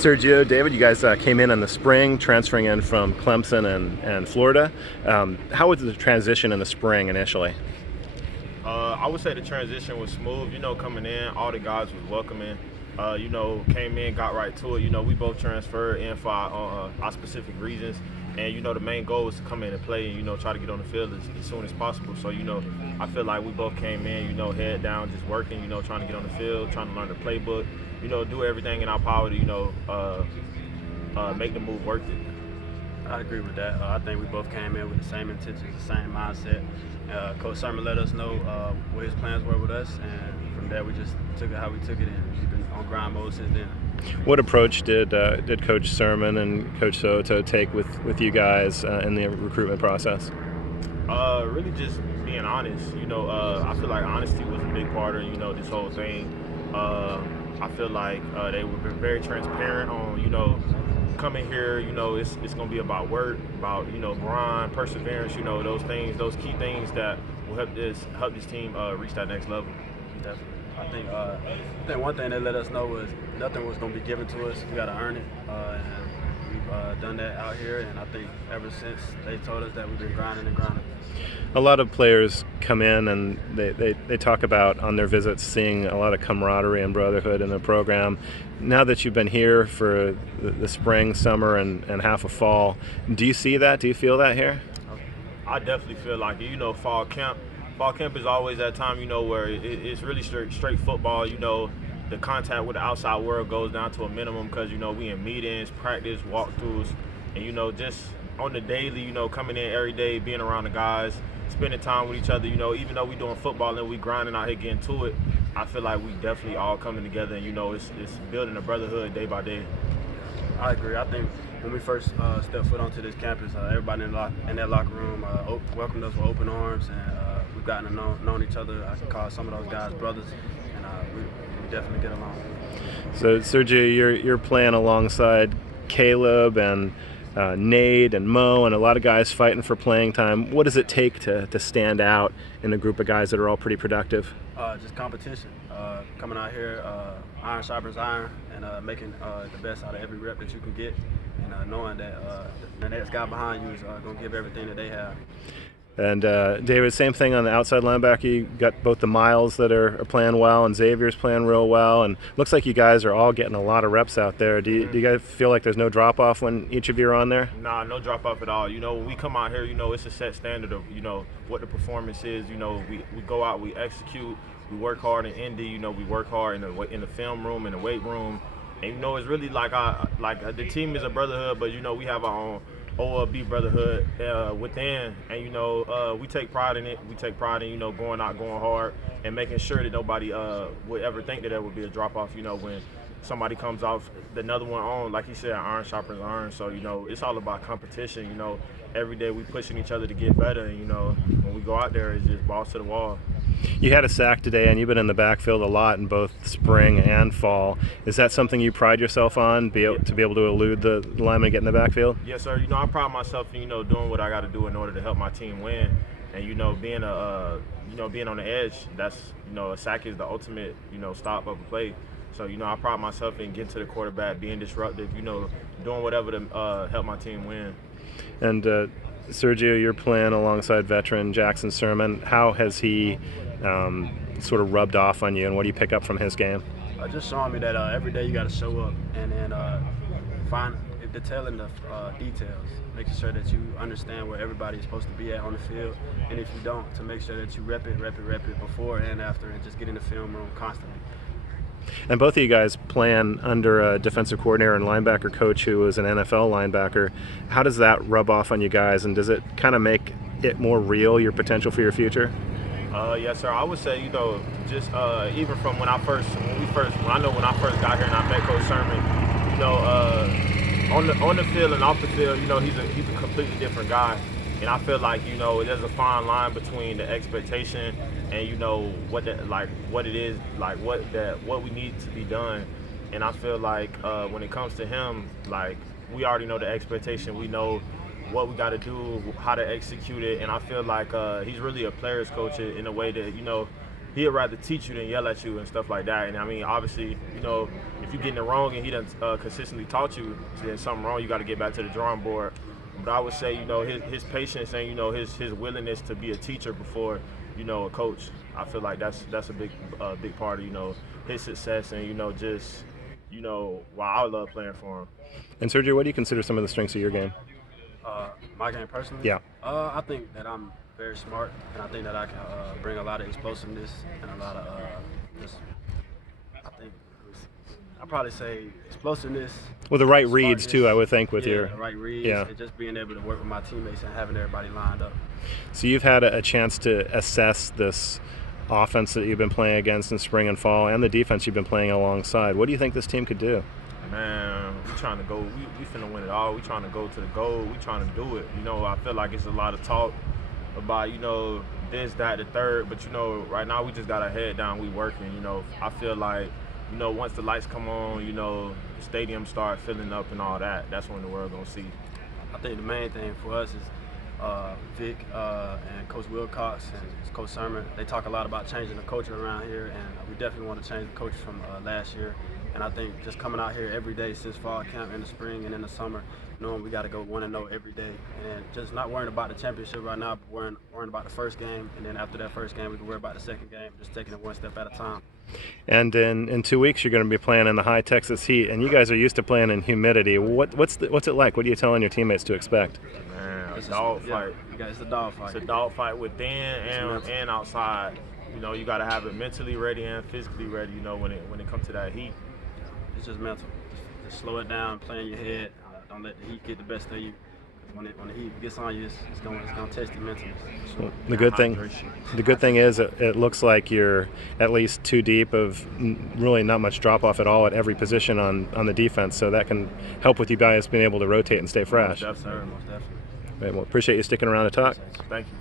Sergio, David, you guys came in the spring, transferring in from Clemson and Florida. How was the transition in the spring initially? I would say the transition was smooth. Coming in, all the guys was welcoming. Came in, got right to it. We both transferred in for our specific reasons. And, the main goal was to come in and play and, try to get on the field as soon as possible. So, I feel like we both came in, head down, just working, trying to get on the field, trying to learn the playbook, do everything in our power to, make the move worth it. I agree with that. I think we both came in with the same intentions, the same mindset. Coach Sermon let us know what his plans were with us, and from there we just took it how we took it, and we've been on grind mode since then. What approach did Coach Sermon and Coach Soto take with you guys in the recruitment process? Really just being honest. I feel like honesty was a big part of this whole thing. I feel like they were very transparent on coming here. It's gonna be about work, about grind, perseverance. Those things, those key things that will help this team reach that next level. Definitely. I think one thing they let us know was nothing was going to be given to us. We got to earn it, and we've done that out here. And I think ever since they told us that, we've been grinding and grinding. A lot of players come in and they talk about on their visits seeing a lot of camaraderie and brotherhood in the program. Now that you've been here for the spring, summer, and half of fall, do you see that? Do you feel that here? I definitely feel like it. Fall camp. Fall camp is always that time, where it's really straight football. The contact with the outside world goes down to a minimum because, we in meetings, practice, walkthroughs, and, just on the daily, coming in every day, being around the guys, spending time with each other, even though we doing football and we grinding out here getting to it, I feel like we definitely all coming together and, it's building a brotherhood day by day. I agree. I think when we first stepped foot onto this campus, everybody in that locker room welcomed us with open arms, and we've gotten to know each other. I can call some of those guys brothers, and we definitely get along. So, Sergio, you're playing alongside Caleb and Nate and Mo and a lot of guys fighting for playing time. What does it take to stand out in a group of guys that are all pretty productive? Just competition. Coming out here, iron sharpens iron, and making the best out of every rep that you can get, and knowing that the next guy behind you is going to give everything that they have. And David, same thing on the outside linebacker. You got both the Miles that are playing well, and Xavier's playing real well. And looks like you guys are all getting a lot of reps out there. Do you guys feel like there's no drop off when each of you are on there? Nah, no drop off at all. When we come out here, it's a set standard of what the performance is. We go out, we execute, we work hard in Indy. We work hard in the film room, in the weight room, and it's really like the team is a brotherhood, but we have our own OLB brotherhood within, and we take pride in it. We take pride in going out, going hard, and making sure that nobody would ever think that there would be a drop off. When somebody comes off another one on, like he said, iron sharpens iron. So it's all about competition. Every day we pushing each other to get better, and when we go out there, it's just balls to the wall. You had a sack today, and you've been in the backfield a lot in both spring and fall. Is that something you pride yourself on, to be able to elude the lineman and get in the backfield? Yes, sir. I pride myself in doing what I got to do in order to help my team win, and being being on the edge. That's a sack is the ultimate stop of a play. So I pride myself in getting to the quarterback, being disruptive, doing whatever to help my team win. And Sergio, you're playing alongside veteran Jackson Sermon. How has he sort of rubbed off on you, and what do you pick up from his game? Just showing me that every day you got to show up and then find detailing the details, making sure that you understand where everybody is supposed to be at on the field, and if you don't, to make sure that you rep it before and after, and just get in the film room constantly. And both of you guys playing under a defensive coordinator and linebacker coach who is an NFL linebacker. How does that rub off on you guys, and does it kind of make it more real, your potential for your future? Yes, sir. I would say, just even from when I first got here and I met Coach Sermon, on the field and off the field, he's a completely different guy. And I feel like, there's a fine line between the expectation and, what it is, what we need to be done. And I feel like when it comes to him, we already know the expectation. We know what we got to do, how to execute it. And I feel like he's really a player's coach in a way that, he'd rather teach you than yell at you and stuff like that. And I mean, obviously, you know, if you're getting it wrong and he doesn't consistently taught you, then something wrong. You got to get back to the drawing board. But I would say, you know, his patience and, you know, his willingness to be a teacher before, you know, a coach. I feel like that's a big part of, you know, his success, and, you know, just, you know, why I love playing for him. And Sergio, what do you consider some of the strengths of your game? My game personally? Yeah. I think that I'm very smart, and I think that I can bring a lot of explosiveness and a lot of I'd probably say explosiveness. Well, the right reads too, I would think, with the right reads, yeah, and just being able to work with my teammates and having everybody lined up. So you've had a chance to assess this offense that you've been playing against in spring and fall, and the defense you've been playing alongside. What do you think this team could do? Man, we trying to go. We finna win it all. We trying to go to the goal. We trying to do it. You know, I feel like it's a lot of talk about, you know, this, that, the third. But, you know, right now we just got our head down. We working. You know, I feel like, you know, once the lights come on, you know, the stadium start filling up and all that. That's when the world gonna see. I think the main thing for us is Vic and Coach Wilcox and Coach Sermon. They talk a lot about changing the culture around here, and we definitely want to change the culture from last year. And I think just coming out here every day since fall camp in the spring and in the summer, knowing we got to go 1-0 every day, and just not worrying about the championship right now, but worrying about the first game, and then after that first game, we can worry about the second game, just taking it one step at a time. And in 2 weeks, you're going to be playing in the high Texas heat, and you guys are used to playing in humidity. What's it like? What are you telling your teammates to expect? Man, it's a dog fight. Yeah, it's a dog fight. It's a dog fight within and outside. You know, you got to have it mentally ready and physically ready. You know, when it comes to that heat. It's just mental. Just slow it down, play in your head. Don't let the heat get the best of you. When the heat gets on you, it's gonna test you mentally. Well, the good thing is it looks like you're at least 2 deep of really not much drop off at all at every position on the defense. So that can help with you guys being able to rotate and stay fresh. Most definitely. Right, well, appreciate you sticking around to talk. Thank you.